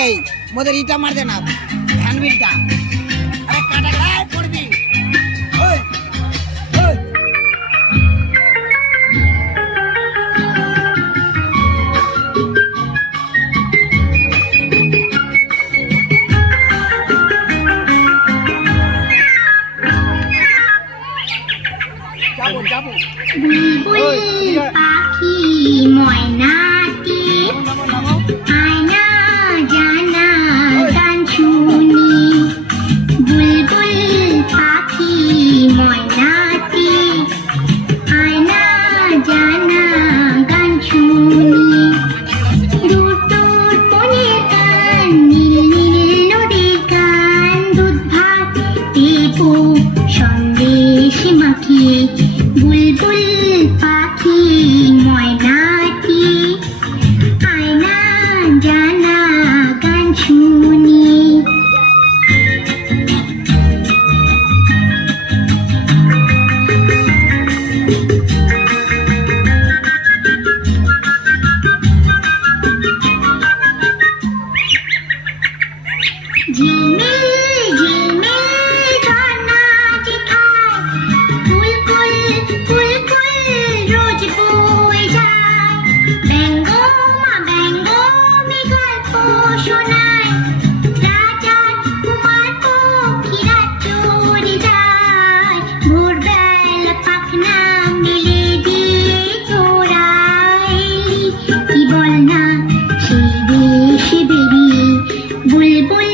এই মোদের ইটা মার দে না ধান বিলটা আরে কাটা গায় পড়বি ওই ওই যাবো যাবো বুলবুল পাখি ময়নাটি আয়না জানা গান শুনি বুলবুল পাখি ময়নাটি আয়না জানা গান শুনি দূর দূর বনের গান নীল নীল নদীর গান দুধ ভাত টিপু সন্দেশ মাখিয়ে বুলবুল পাখি ময়নাটি আয়না জানা গান শুনি ঝিলমিল ঝিলমিল ঝর্ণা যেখায় ফুলকুল ফুলকুল রোজ বয়ে যায় ব্যঙ্গমা ব্যঙ্গমে গল্প শোনায় রাজার কুমার পক্ষীরা চড়ে যায় ভোরবেলা পাখনা মেলে দিয়ে তোরা এলি কি বল না সেই দেশে বেরিয়ে বুলবুল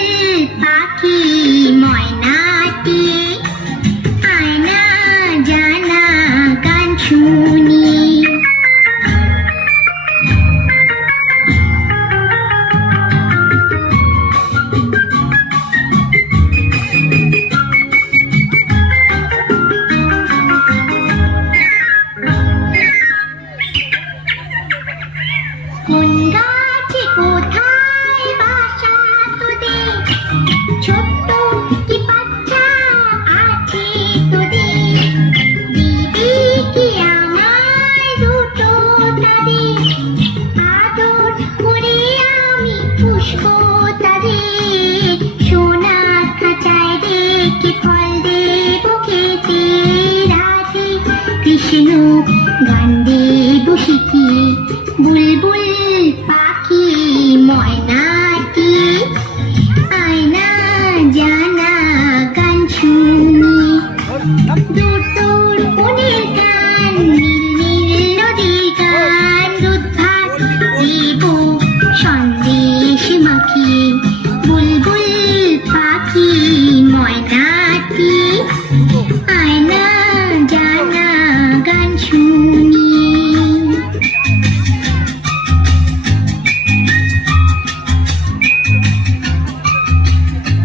পাখি ময়নাটি আয়না জানা গান শুনি কোন গাছে কোথায় বাসা তোদের ছোট্ট কি বাচ্চা আছে তোদের দিদি কি আমায় দুটো তাদের